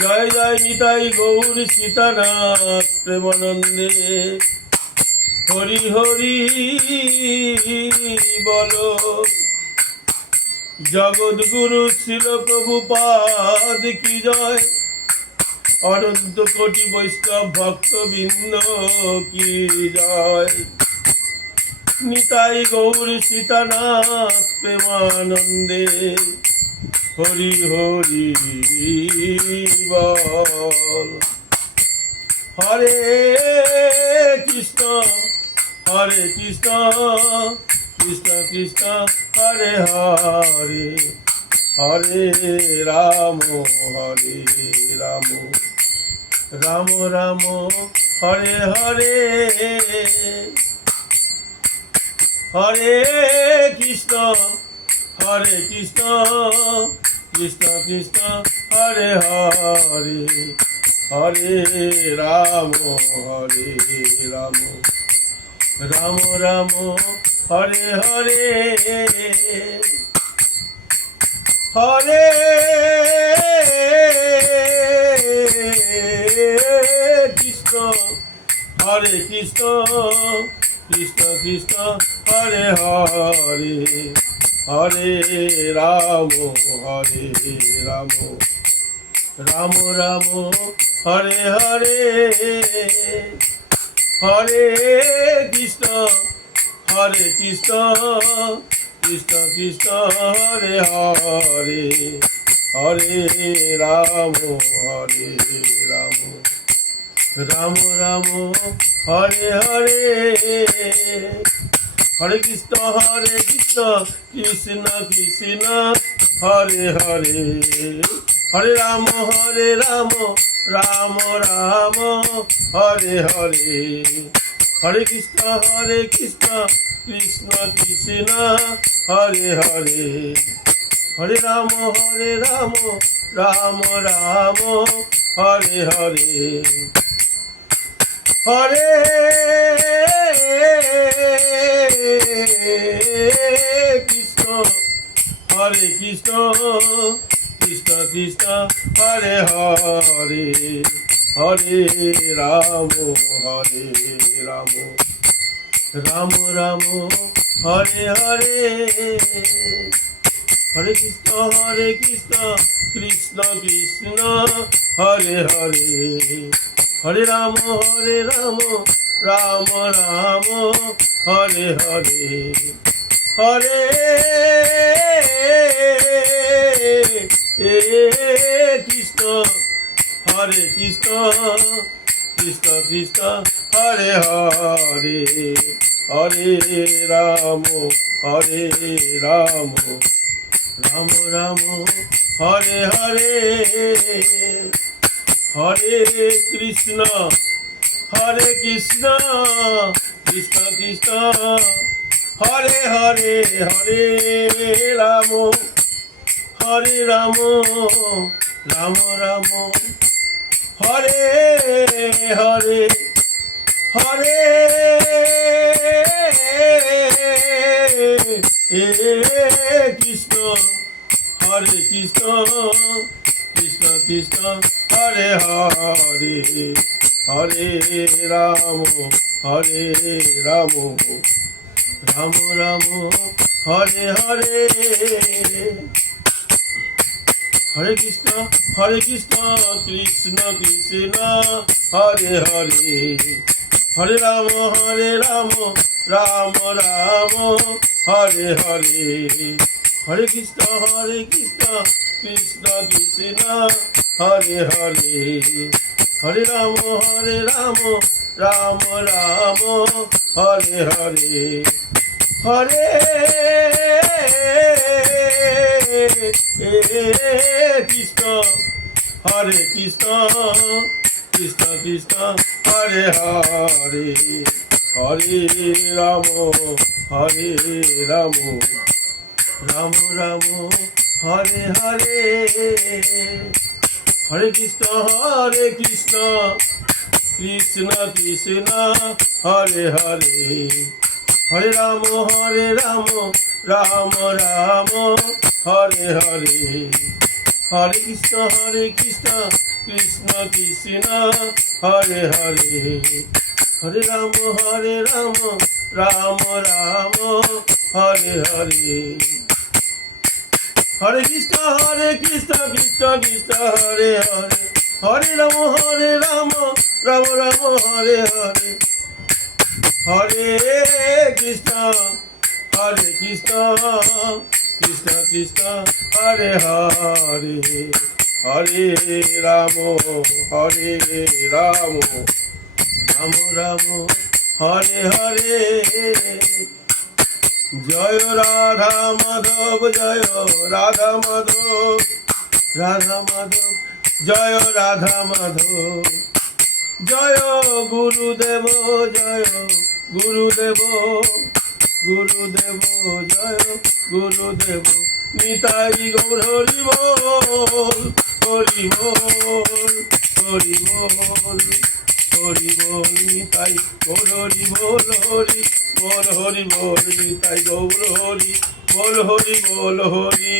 জয় জয় নিতাই গৌর সীতানাথ প্রেমানন্দে। হরি হরি বলো। জগৎগুরু শিল প্রভুপাদ কি জয়। অনন্ত কোটি বৈষ্ণব ভক্তবৃন্দ কি জয়। নিতাই গৌর সীতানাথ প্রেমানন্দে। হরি হরি বল। হরে কৃষ্ণ হরে কৃষ্ণ কৃষ্ণ কৃষ্ণ হরে হরে, হরে রাম হরে রাম, রাম রাম হরে হরে। হরে কৃষ্ণ কৃষ্ণ কৃষ্ণ হরে হরে, হরে রাম রাম, রাম রাম হরে হরে। হরে কৃষ্ণ কৃষ্ণ কৃষ্ণ হরে হরে, হরে রাম রাম, রাম রাম হরে হরে। হরে কৃষ্ণ কৃষ্ণ কৃষ্ণ হরে হরে, হরে রাম রাম, রাম রাম হরে হরে। হরে কৃষ্ণ কৃষ্ণ কৃষ্ণ হরে হরে, হরে রাম রাম, রাম রাম হরে হরে। হরে কৃষ্ণ কৃষ্ণ কৃষ্ণ হরে হরে, হরে রাম রাম রাম হরে হরে। হরে কৃষ্ণ কৃষ্ণ কৃষ্ণ হরে হরে, হরে রাম রাম, রাম রাম হরে হরে। হরে কৃষ্ণ কৃষ্ণ কৃষ্ণ হরে হরে, হরে রাম রাম রাম হরে হরে। হরে কৃষ্ণ কৃষ্ণ কৃষ্ণ হরে হরে, হরে রাম রাম, রাম রাম হরে হরে। হরে কৃষ্ণ কৃষ্ণ কৃষ্ণ হরে হরে, হরে রাম রাম, রাম রাম হরে হরে। হরে কৃষ্ণ কৃষ্ণ কৃষ্ণ হরে হরে, হরে রাম রাম, রাম রাম হরে হরে। হরে কৃষ্ণ কৃষ্ণ কৃষ্ণ হরে হরে, হরে রাম রাম রাম হরে হরে। হরে কৃষ্ণ কৃষ্ণ কৃষ্ণ হরে হরে, হরে রাম রাম রাম হরে হরে। হরে কৃষ্ণ কৃষ্ণ কৃষ্ণ হরে হরে, হরে রাম রাম, রাম রাম হরে হরে। হরে কৃষ্ণ কৃষ্ণ কৃষ্ণ হরে হরে, হরে রাম রাম রাম হরে হরে। হরে কৃষ্ণ কৃষ্ণ কৃষ্ণ হরে হরে হরে রাম রাম রাম হরে হরে হরে কৃষ্ণ কৃষ্ণ কৃষ্ণ হরে হরে হরে রাম রাম রাম হরে হরে হরে কৃষ্ণ কৃষ্ণ কৃষ্ণ হরে হরে হরে রাম রাম রাম হরে হরে জয় রাধা মাধব জয় রাধা মাধব রাধা মাধব জয় রাধা মাধব জয় গুরুদেব জয় গুরুদেব গুরুদেব জয় গুরুদেব নিতাই গৌর হরি বল হরি বল হরি বল হরি বল নিতাই গৌর হরি বল হরি বল নিতাই গৌর হরি বল হরি বল হরি